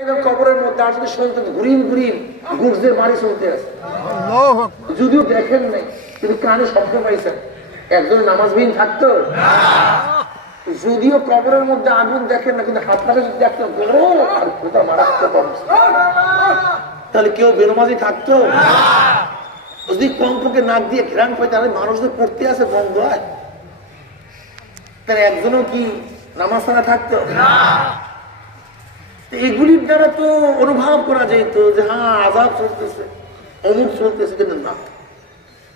কবরের মধ্যে আসলে শুনতেন ঘুরিন ঘুরিন গুর্জের বাড়ি চলতে আছে, যদিও দেখেন নাই কিন্তু কানে শব্দ পাইছেন। একজন নামাজবিহীন থাকতো? যদিও কবরের মধ্যে আগুন দেখেন না কিন্তু হাতটাকে যদি দেখতেন গরম আর কোথা মারাত্মক অবস্থা, তাহলে কেউ বেনমাজি থাকতো? যদি কম্পকে নাক দিয়ে ঘেরান পাই তাহলে মানুষদের পড়তে আছে বন্ধ হয়, তাহলে একজনও কি নামাজ ছাড়া থাকতো? এগুলির দ্বারা তো অনুভব করা যেত যে হ্যাঁ আযাব চলতেছে, অমুক চলতেছে, কিন্তু না,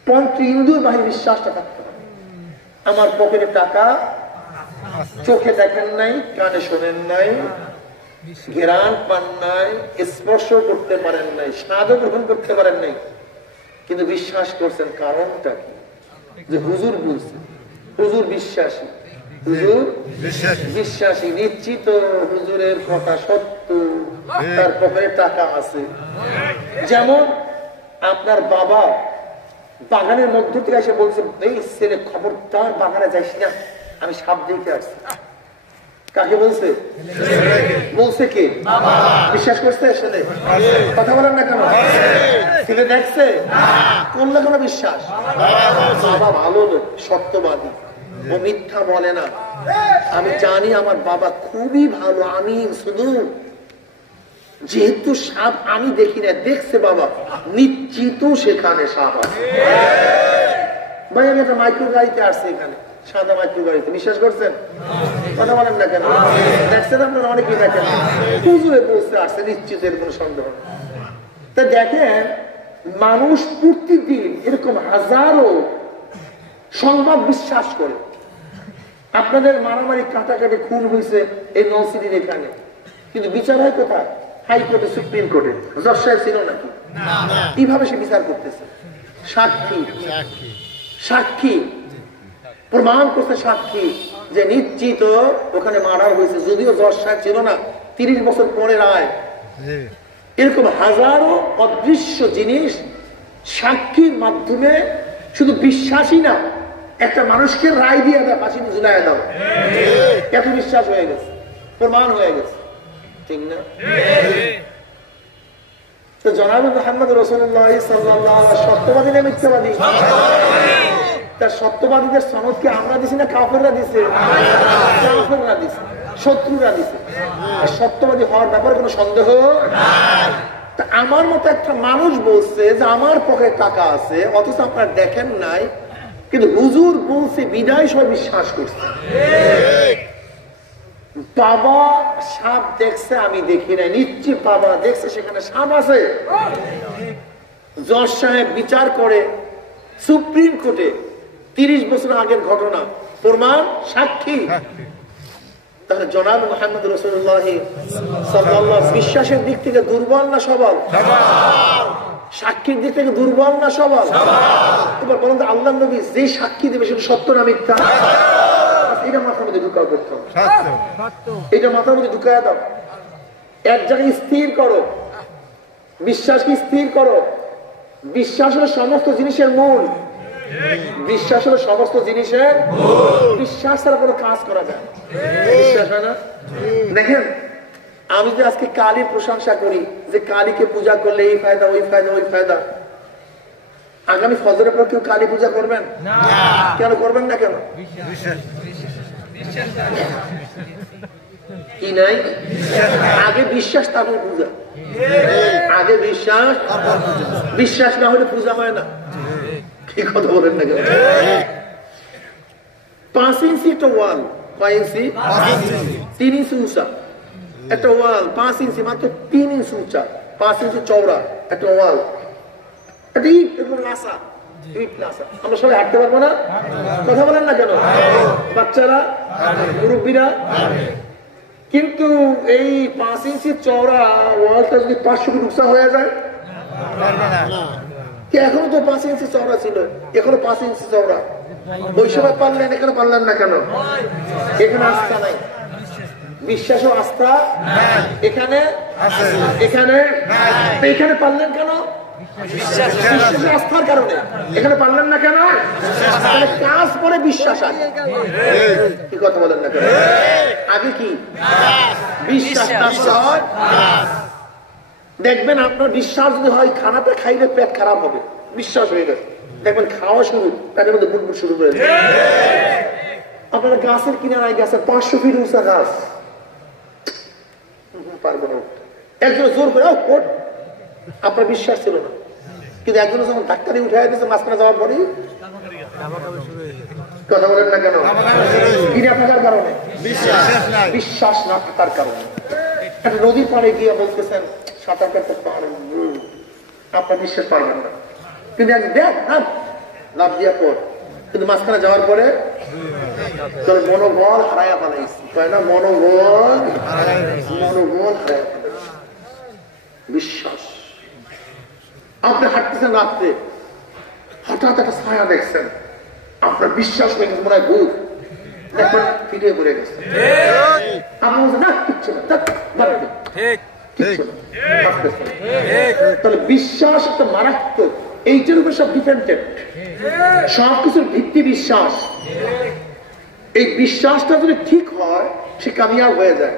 পঞ্চ ইন্দ্রিয় বাহিনী বিশ্বাসটা থাকতে হবে। আমার পকেটে টাকা, চোখে দেখেন নাই, কানে শোনেন নাই, ঘেরান পান নাই, স্পর্শ করতে পারেন নাই, স্বাদও গ্রহণ করতে পারেন নাই, কিন্তু বিশ্বাস করছেন। কারণটা কি? যে হুজুর বলছে, হুজুর বিশ্বাসী, হুজুর বিশ্বাসী, নিশ্চিত হুজুরের কথা সত্য, তার পকেটে টাকা আছে। যেমন আপনার বাবা বাগানের মধ্য থেকে এসে বলছে, এই ছেলে খবরদার বাগানে যাইস না, আমি সাপ দেখে আসছি। কাকে বলছে? বলছে কে? বিশ্বাস করছে ছেলে? কথা বলেন না কেন? ছেলে দেখছে, করলে কোনো বিশ্বাস? বাবা ভালো লোক, সত্যবাদী, ও মিথ্যা বলে না। আমি জানি আমার বাবা খুবই ভালো, আমি শুধু যেহেতু সাপ আমি দেখি না, দেখছে বাবা, নিশ্চিত সেখানে সাপ আছে। ভাই আমি একটা মাইক্রো গাড়িতে আসছি, এখানে সাদা মাইক্রো গাড়িতে, বিশ্বাস করছেন? কথা বলেন না কেন? দেখছেন আপনারা অনেকেই দেখেন, হুজুরে বলতে আসছে, নিশ্চিত, এর কোনো সন্দেহ নেই। তা দেখেন মানুষ প্রতিদিন এরকম হাজারো সংবাদ বিশ্বাস করে। আপনাদের মারামারি কাটাকাটি খুন হয়েছে এই নলসিটির এখানে, কিন্তু বিচার হয় কোথায়? হাইকোর্টে, সুপ্রিম কোর্টে। জজ সাহেব ছিল নাকি? কিভাবে সে বিচার করতেছে? সাক্ষী, সাক্ষী প্রমাণ করছে, সাক্ষী যে নিশ্চিত ওখানে মার্ডার হয়েছে, যদিও জজ সাহেব ছিল না, 30 বছর পরে রায়। এরকম হাজারো অদৃশ্য জিনিস সাক্ষীর মাধ্যমে, শুধু বিশ্বাসী না, একটা মানুষকে রায় দিয়ে দেয়, ফাঁসি ঝুলাই দাও, এত বিশ্বাস হয়ে গেছে, প্রমাণ হয়ে গেছে, ঠিক না? তো জনাব মুহাম্মদ রাসূলুল্লাহ সাল্লাল্লাহু আলাইহি ওয়াসাল্লাম সত্যবাদী না মিথ্যাবাদী? তার সত্যবাদীদের সনদ কি আমরা দিছি না কাফেররা দিছে? কাফেররা দিছে, শত্রুরা দিছে। সত্যবাদী হওয়ার ব্যাপারে কোনো সন্দেহ নাই। তা আমার মতো একটা মানুষ বলছে যে আমার পকেটে টাকা আছে, অথচ আপনারা দেখেন নাই, কিন্তু হুজুর বলছে বিদায় সবাই বিশ্বাস করছে। বাবা সাপ দেখছে, আমি দেখি নাই, নিশ্চিত বাবা দেখছে সেখানে সাপ আছে। জজ সাহেব বিচার করে সুপ্রিম কোর্টে, 30 বছর আগের ঘটনা, প্রমাণ, সাক্ষী। তাহলে জনাব মুহাম্মদ রাসূলুল্লাহ সাল্লাল্লাহু আলাইহি ওয়াসাল্লাম বিশ্বাসের দিক থেকে দুর্বল না সবল? সাক্ষীর দিক থেকে দুর্বল না সবল? এবার বলুন তো, আল্লাহর নবী যে সাক্ষী দেবে সেটা সত্য না মিথ্যা? এটা মাথার মধ্যে ঢুকাও করতে হবে, এটা মাথার মধ্যে ঢুকায় দাও, এক জায়গায় স্থির করো, বিশ্বাসকে স্থির করো। বিশ্বাস হলো সমস্ত জিনিসের মূল, বিশ্বাস হলো সমস্ত জিনিসের, বিশ্বাস ছাড়া কোনো কাজ করা যায়, বিশ্বাস হয় না? দেখেন আমি যে আজকে কালীর প্রশংসা করি, যে কালীকে পূজা করলে এই ফায়দা, ওই ফায়দা, ওই ফায়দা, আগামী ফজরের পর কেউ কালী পূজা করবেন? কেন করবেন না? কেন? কি নাই? আগে বিশ্বাস, তারপর পূজা। আগে বিশ্বাস, বিশ্বাস না হলে পূজা হয় না। কি কথা বলেন না কেন? 5 ইঞ্চি একটা ওয়াল, 5 ইঞ্চি, 3 ইঞ্চি উঁচা একটা ওয়াল, 5 ইঞ্চি, মাত্র 3 ইঞ্চি উঁচা, 5 ইঞ্চি চওড়া একটা ওয়াল, একটা ইট, এরকম লাসা, ইট লাসা। আমরা সবাই হাঁটতে পারবো না? কথা বলেন না কেন? বাচ্চারা, মুরব্বীরা। কিন্তু এই 5 ইঞ্চি চওড়া ওয়ালটা যদি 500 ফিট উঁচা হয়ে যায়, এখনো তো 5 ইঞ্চি চওড়া ছিল, এখনো 5 ইঞ্চি চওড়া। ওই সময় পারলেন, এখানে পারলেন না কেন? এখানে আস্থা নাই, বিশ্বাস ও আস্থা এখানে, এখানে, এখানে পারলেন কেন? আস্থার কারণে। এখানে পারলেন না কেন? কাজ পরে বিশ্বাস আছে। কি কথা বলেন না কেন? আগে কি বিশ্বাস, দেখবেন আপনার বিশ্বাস যদি হয় খানাটা খাইলে পেট খারাপ হবে, বিশ্বাস হয়ে গেছে, দেখবেন খাওয়া শুরু, পেটের মধ্যে বুটবুট শুরু হয়ে যায়। আপনারা গাছের কিনারায় গাছের 500 ফিট উঁচা গাছ, পারবো না, একজন জোর করে ওঠ, আপনার বিশ্বাস ছিল না, কিন্তু একজন যখন ডাক্তারি উঠে দিয়েছে মাঝখানে যাওয়ার পরেই কথা বলেন না কেন? কিনা থাকার কারণে, বিশ্বাস না থাকার কারণে। একটা নদীর পাড়ে গিয়ে বলতেছেন সাঁতার কাটতে পারেন, আপনার বিশ্বাস পারবেন না, কিন্তু এক দেখ লাভ দিয়া পর, কিন্তু মাঝখানে যাওয়ার পরে তোর মনোবল হারাইয়া পালাইছি, তাই না? মনোবল হারাইয়া বিশ্বাস। আপনি হাঁটতেছেন রাত্রে, হঠাৎ একটা ছায়া দেখছেন, আপনার বিশ্বাস হয়ে গেছে মনে হয় ভূত, দেখবেন ফিরে পড়ে গেছে, আপনি বলছেন না কিচ্ছু না, তাহলে বিশ্বাস একটা মারাত্মক, এইটার উপর সব ডিপেন্ডেন্ট, সবকিছুর ভিত্তি বিশ্বাস। এই বিশ্বাসটা যদি ঠিক হয় সে কামিয়াব হয়ে যায়,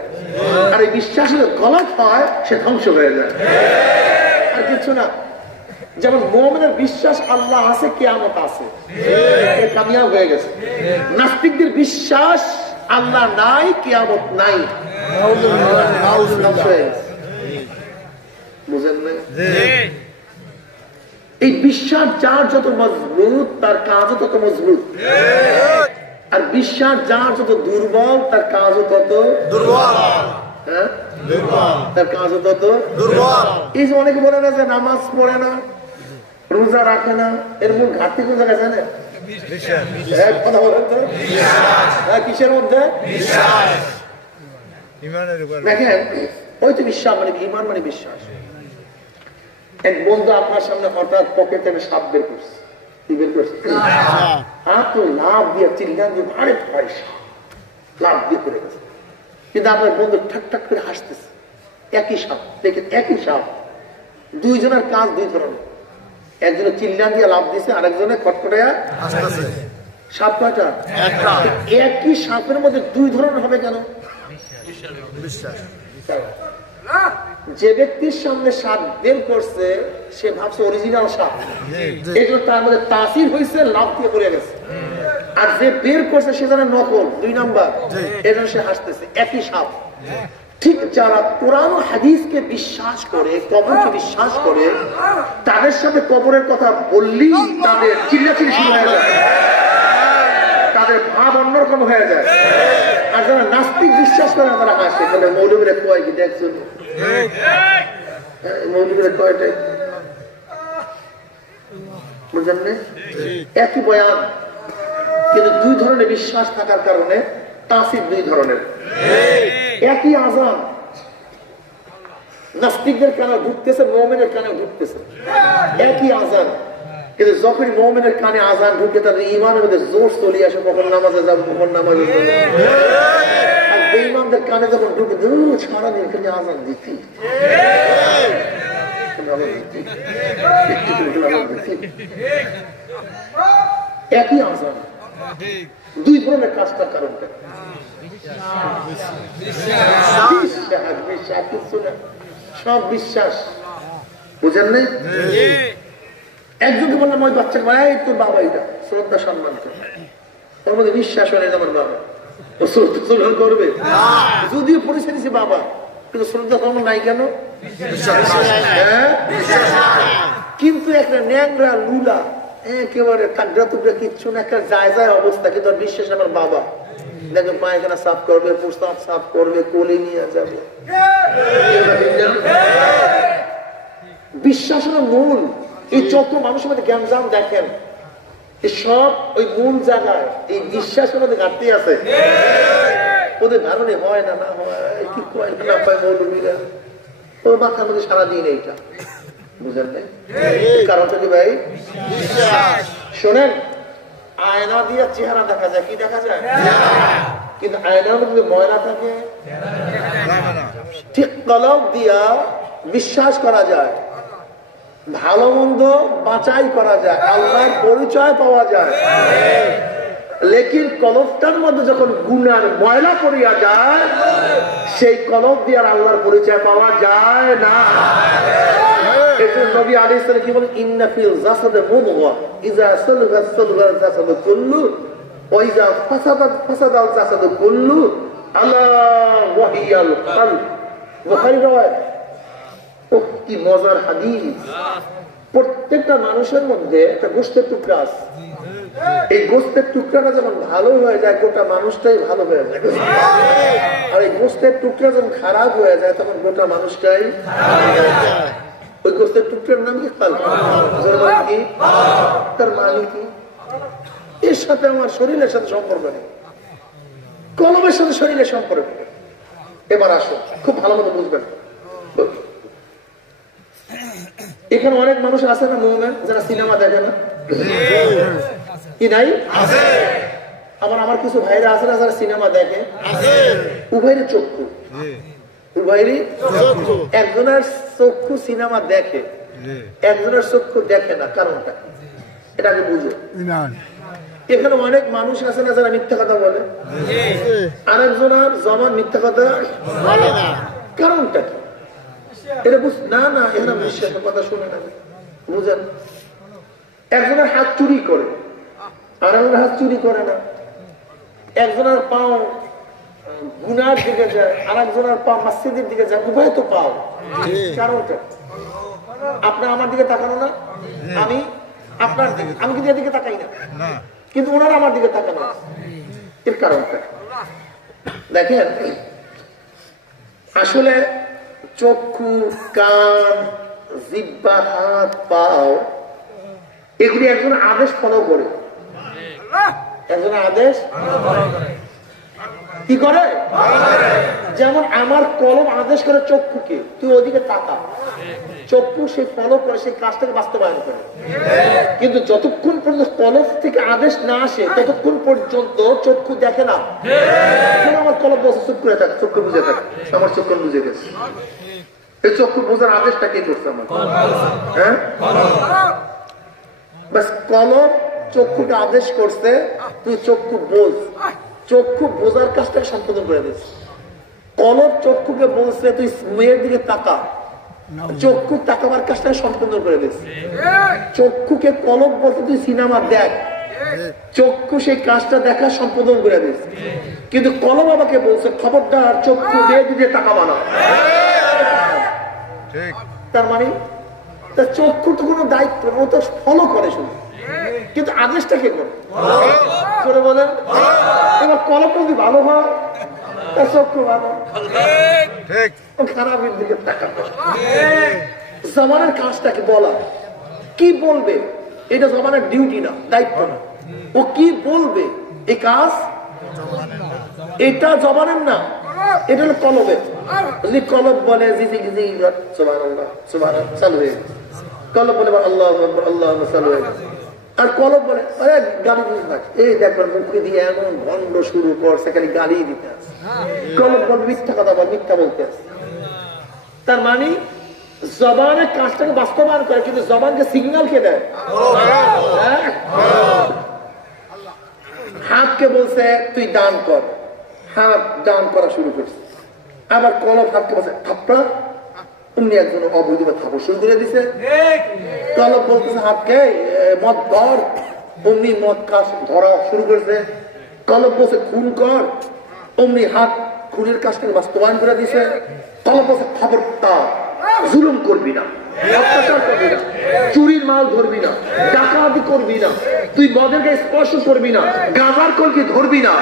আর এই বিশ্বাস যদি গলত হয় সে ধ্বংস হয়ে যায়, আর কিছু না। যেমন মুমিনের বিশ্বাস আল্লাহ আছে, কিয়ামত আছে, কামিয়াব হয়ে গেছে। নাস্তিকদের বিশ্বাস আল্লাহ নাই, কিয়ামত নাই, বুঝেন না? এই বিশ্বাস যার যত মজবুত তার কাজও তত মজবুত, আর বিশ্বাস যার যত দুর্বল তার কাজও তত দুর্বল, হ্যাঁ তার কাজও তত দুর্বল। এই যে অনেকে বলে না যে নামাজ পড়ে না, রোজা রাখে না, এর মূল ঘাটতি কোন জায়গায় জানে? কথা বলেন তো, কিসের মধ্যে? দেখেন ওই তো বিশ্বাস মানে ইমান মানে বিশ্বাস। এক বন্ধু আপনার সামনে হঠাৎ পকেট থেকে সাপ বের করছে, কি বের করছে? হাত লাভ দিয়ে চিল্লান দিয়ে ভারে ভয় লাভ দিয়ে পড়ে গেছে, কিন্তু আপনার বন্ধু ঠাক ঠাক করে হাসতেছে। একই সাপ, দেখেন একই সাপ, দুইজনের কাজ দুই ধরনের, একজনে চিল্লান দিয়ে লাভ দিছে, আরেকজনে খটখটায়া হাসতেছে। সাপ কয়টা? একই সাপের মধ্যে দুই ধরনের হবে কেন? বিশ্বাস। যে ব্যক্তির সামনে সাপ বের করছে সে ভাবছে অরিজিনাল সাপ, এই জন্য তার মধ্যে তাসির হয়েছে, লাভ দিয়ে পড়ে গেছে। আর যে বের করছে সে জানে নকল, 2 নাম্বার, এই জন্য সে হাসতেছে। একই সাপ। ঠিক যারা কোরআন ও হাদিসকে বিশ্বাস করে, কবরকে বিশ্বাস করে, তাদের সাথে কবরের কথা বললেই তাদের চিল্লাচিল্লি শুরু হয়ে যায়, তাদের ভাব অন্যরকম হয়ে যায়। আর যারা নাস্তিক বিশ্বাস করে তারা হাসে, তাহলে মৌলবীরা কয় কি দেখছো, মৌলবীরা কয়টাই বুঝলেন না? একই বয়ান, কিন্তু দুই ধরনের বিশ্বাস থাকার কারণে তাসির দুই ধরনের। একই আজান নাস্তিকদের কানে ঢুকতেছে, মুমিনের কানে ঢুকতেছে, একই আজান, কিন্তু যখন মুমিনের কানে আজান ঢুকে তাদের ঈমানের মধ্যে জোশ চলে আসে, কখন নামাজে যাবো, কখন নামাজে যাবো। আর বেঈমানদের কানে যখন ঢুকে সারাদিন খালি আজান দিতি, একই আজান, দুই ধরনের কাজটার কারণটা সব বিশ্বাস, বুঝেন নাই? একজনকে বললাম ওই বাচ্চার ভাই তোর বাবা, এটা শ্রদ্ধা সম্মান করে, ওর মধ্যে বিশ্বাস হয় আমার বাবা, ও শ্রদ্ধা সম্মান করবে, যদিও পরিচয় দিচ্ছে বাবা, কিন্তু শ্রদ্ধা সম্মান নাই কেন? কিন্তু একটা ন্যাংরা লুলা, একেবারে কাগড়া টুকরা কিচ্ছু না, একটা যায় যায় অবস্থা, কিন্তু বিশ্বাস আমার বাবা, দেখে পায়খানা সাফ করবে, প্রস্তাব সাফ করবে, কোলে নিয়ে যাবে। বিশ্বাস হলো মূল। এই যত মানুষের মধ্যে জ্ঞানজাম দেখেন, সব ওই মূল জায়গায় এই বিশ্বাসের মধ্যে ঘাটতি আছে। ওদের ধারণে হয় না, না হয় কি কয় না পায় মৌলবীরা, ও মাথার মধ্যে সারাদিন এইটা, বুঝেন না? কারণটা কি ভাই? শোনেন, আয়না দিয়ে চেহারা দেখা যায়, কি দেখা যায়? কিন্তু আয়নার মধ্যে ময়লা থাকে, ঠিক কলব দিয়া বিশ্বাস করা যায়, ভালো মন্দ বাঁচাই করা যায়, আল্লাহর পরিচয় পাওয়া যায়। লেকিন কলবটার মধ্যে যখন গুনার ময়লা পড়িয়া যায়, সেই কলব দিয়ে আর আল্লাহর পরিচয় পাওয়া যায় না। জন্য নবী আলাইহিস সালাম কি বলেন, ইন্না ফিল জাসাদে মুদগা ইযা সালগাত সালগাল জাসাদু কুল্লু ওয়া ইযা ফাসাদাত ফাসাদাল জাসাদু কুল্লু আলা ওয়া হিয়াল কলব। বুখারী রাওয়ায়াত। ও কি মজার হাদিস। প্রত্যেকটা মানুষের মধ্যে একটা গোশতের টুকরা আছে, এই গোশতের টুকরাটা যখন ভালো হয়ে যায় গোটা মানুষটাই ভালো হয়ে যায়, আর এই গোশতের টুকরা যখন খারাপ হয়ে যায় তখন গোটা মানুষটাই ওই গোশতের টুকরার নাম কি? কলব। কি তার মানে কি? এর সাথে আমার শরীরের সাথে সম্পর্ক নেই, কলবের সাথে শরীরের সম্পর্ক। এবার আসো, খুব ভালো মতো বুঝবেন। এখানে অনেক মানুষ আছে না মুমিন, যারা সিনেমা দেখে না, কি নাই? আবার আমার কিছু ভাইরা আছে না যারা সিনেমা দেখে, উভয়েরই চক্ষু, উভয়েরই একজনের চক্ষু সিনেমা দেখে, একজনের চক্ষু দেখে না। কারণটা এটা আগে বুঝো। এখানে অনেক মানুষ আছে না যারা মিথ্যা কথা বলে, আরেকজনের জবান মিথ্যা কথা বলে না। কারণটা কি? এটা বুঝ না, না এখানে বিশ্বাসের কথা শুনে না, বুঝেন? একজনের হাত চুরি করে, আরেকজনের হাত চুরি করে না। একজনের পাও গুনার দিকে যায়, আরেকজনের পা মসজিদের দিকে যায়, উভয় তো পাও। কারণটা আপনার আমার দিকে তাকানো না, আমি আপনার দিকে, আমি কিন্তু এদিকে তাকাই না, কিন্তু ওনারা আমার দিকে তাকানো। এর কারণটা দেখেন, আসলে চক্ষু, কান, জিহ্বা, হাত, পাও এগুলি একজন আদেশ ফলো করে, একজন আদেশ কি করে? যেমন আমার কলম আদেশ করে চক্ষুকে তুই ওদিকে তাকা, চক্ষু সে ফলো করে, সেই কাজটাকে বাস্তবায়ন করে। কিন্তু যতক্ষণ পর্যন্ত কলম থেকে আদেশ না আসে ততক্ষণ পর্যন্ত চক্ষু দেখে না। আমার কলম বসে চুপ করে থাকে, চক্ষু বুঝে থাকে, আমার চক্ষু বুঝে গেছে। এই চক্ষু বোঝার আদেশটা কে করছে আমার? হ্যাঁ, বাস কলম চক্ষুকে আদেশ করছে তুই চক্ষু বোঝ, চক্ষু বোঝার কাজটাকে সম্পাদন করে দিচ্ছে। কলম চক্ষুকে বলছে তুই মেয়ের দিকে তাকা, চক্ষু তাকাবার কাজটা সম্পাদন করে দিচ্ছে। চক্ষুকে কলম বলতে তুই সিনেমা দেখ, চক্ষু সেই কাজটা দেখা সম্পাদন করে দিচ্ছে। কিন্তু কলম আমাকে বলছে খবরদার চক্ষু মেয়ের দিকে তাকাবা না। তার মানে তার চক্ষুর তো কোনো দায়িত্ব, ও তো ফলো করে শুধু, কিন্তু আদেশটা কে করে বলেন? এবার কলম যদি ভালো হয় তার চক্ষু ভালো, খারাপের দিকে তাকাবে। জবানের কাজটাকে বলা, কি বলবে এটা জবানের ডিউটি না, দায়িত্ব না। ও কি বলবে এই কাজ এটা জবানের না, এটা হলো কলবের। যদি কলব বলে চালু হয়ে গেছে, কলব বলে আল্লাহ আল্লাহ চালু হয়ে গেছে। আর কলব বলে গালি দিতে, এই দেখবেন মুখে দিয়ে এমন ভণ্ড শুরু করছে, খালি গালি দিতে আছে। কলব বল মিথ্যা কথা বল, মিথ্যা বলতে আছে। তার মানে জবানের কাজটাকে বাস্তবায়ন করে, কিন্তু জবানকে সিগন্যাল কে দেয়? হাতকে বলছে তুই দান কর, হাত দান করা শুরু করছে। আবার কলব হাতকে বলছে থাপ্পড়া, উনি একজন অবৈধ থাপ্পড় শুরু করে দিছে। কলব বলতেছে হাতকে মদ ধর, অমনি মদ কাজ ধরা শুরু করেছে। কলব বলছে খুন কর, অমনি হাত খুনের কাজটাকে বাস্তবায়ন করে দিছে। কলব বলছে খবরদার জুলুম করবি না, অত্যাচার করবি না, চুরির মাল ধরবি না, ডাকাতি করবি না, তুই মদেরকে স্পর্শ করবি না, গাজার কলকে ধরবি না।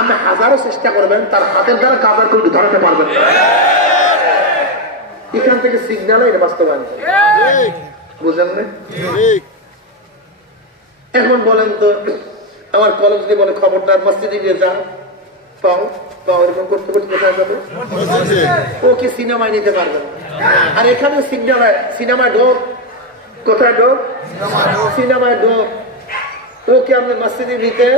আপনি হাজারো চেষ্টা করবেন, তার হাতের দ্বারা গাজার কলকে ধরাতে পারবেন না। এখান থেকে সিগন্যাল এটা বাস্তবায়ন, বুঝলেন না? এখন বলেন তো, আমার কলেজ দিয়ে বলে খবরদার মসজিদে গিয়ে যা, পাও পাও এরকম করতে করতে কোথায় যাবে? ও কি সিনেমায় নিতে পারবে না। আর এখানে সিনেমায় ঢোক, কোথায় ঢোক? সিনেমায় ঢোক। ও কি আপনি মসজিদে নিতে?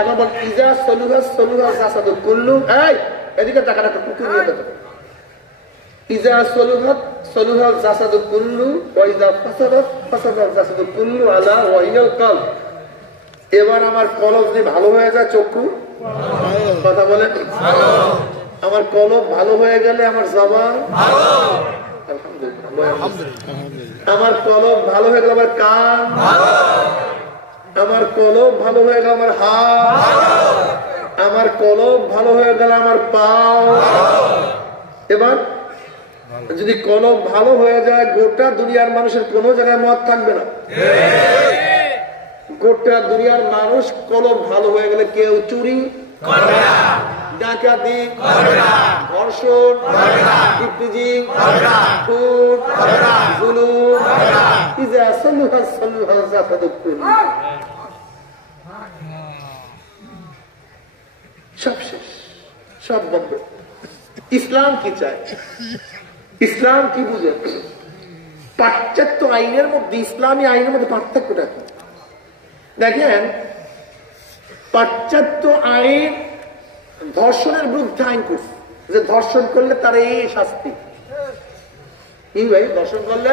এখন বল ইজা সলুহা সলুহা জাসাদু কুল্লু, এই এদিকে টাকা টাকা কুকুর নিয়ে যেতে। ইজা সলুহা সলুহা জাসাদু কুল্লু ওয়া ইজা ফাসাদাত ফাসাদাত জাসাদু কুল্লু আলা ওয়া হিয়াল কলব। এবার আমার কলব যদি ভালো হয়ে যায়, চক্ষু কথা বলে, আমার কলব ভালো হয়ে গেলে আমার জবান, আমার কলব ভালো হয়ে গেল আমার কান, আমার কলব ভালো হয়ে গেল আমার হাত, আমার কলব ভালো হয়ে গেল আমার পাও। এবার যদি কলব ভালো হয়ে যায়, গোটা দুনিয়ার মানুষের কোন জায়গায় মত থাকবে না। গোটা দুনিয়ার মানুষ কলব ভালো হয়ে গেলে কেউ চুরি করবে না, ডাকাতি করবে না, ধর্ষণ করবে না, ইফতিজিং করবে না, খুন করবে না, জুলুম করবে না। ইজা সাল্লুহা সাল্লুহা যাতাদুকুন, সব শেষ, সব বন্ধ। ইসলাম কি চায়? ইসলাম কি বুঝে? পাশ্চাত্য আইনের মধ্যে ইসলামী আইনের মধ্যে পার্থক্যটা কি দেখেন। পাশ্চাত্য আইন ধর্ষণের বিরুদ্ধে আইন করছে, যে ধর্ষণ করলে তার এই শাস্তি। কি ভাই, ধর্ষণ করলে?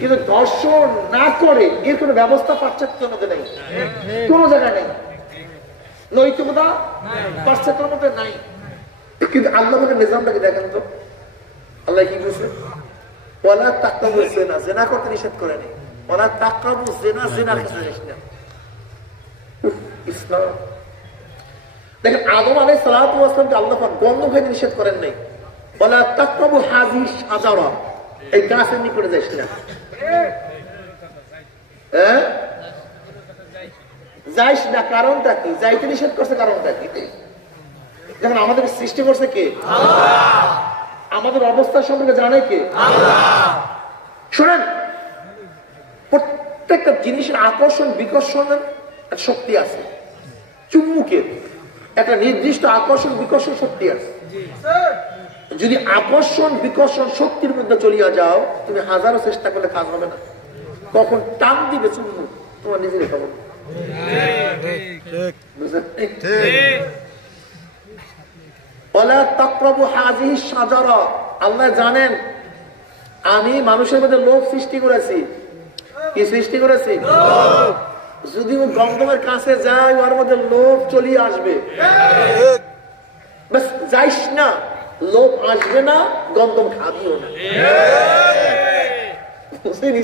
কিন্তু ধর্ষণ না করে এর কোন ব্যবস্থা পাশ্চাত্যের মধ্যে নেই, কোন জায়গায় নেই, নৈতিকতা পাশ্চাত্যের মধ্যে নাই। কিন্তু আল্লাহের নিজামটাকে দেখেন তো, আল্লাহ কি বলছে? ওয়ালা তাকরাবুজ জিনা, জিনা করতে নিষেধ করেনি। ওয়ালা তাকরাবুজ জিনা, জিনা করতে নিষেধ করেনি। ইসলাম দেখেন, আদম আলাইহিস সালাতু ওয়াস সালামকে আল্লাহ পাক গন্ধ খাইতে নিষেধ করেন নাই। ওয়ালা তাকরাবু হাযিহি শাজারা, এই গাছের নিকটে যাইস না। হ্যাঁ, যাইস না, কারণটা কি? যাইতে নিষেধ করছে, কারণটা কি? দেখেন, আমাদের সৃষ্টি করছে কে? আল্লাহ। আমাদের অবস্থা সম্পর্কে জানে কে? আল্লাহ। শোনেন, প্রত্যেকটা জিনিসের আকর্ষণ বিকর্ষণের শক্তি আছে। চুম্বকের একটা নির্দিষ্ট আকর্ষণ বিকর্ষণ শক্তি আছে। যদি আকর্ষণ বিকর্ষণ শক্তির মধ্যে চলিয়া যাও, তুমি হাজারো চেষ্টা করলে কাজ হবে না। কখন টান দিবে চুম্বক, তোমার নিজের খবর। আল্লাহ জানেন আমি মানুষের মধ্যে লোভ সৃষ্টি করেছি। কি সৃষ্টি করেছি? যদি ও গন্ধমের কাছে যায়, ওর মধ্যে লোভ চলিয়ে আসবে। বাস যাইস না, লোভ আসবে না, গন্ধম খাবিও না।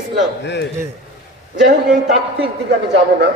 ইসলাম যাই হোক, এই তাত্ত্বিক দিকে আমি যাবো না।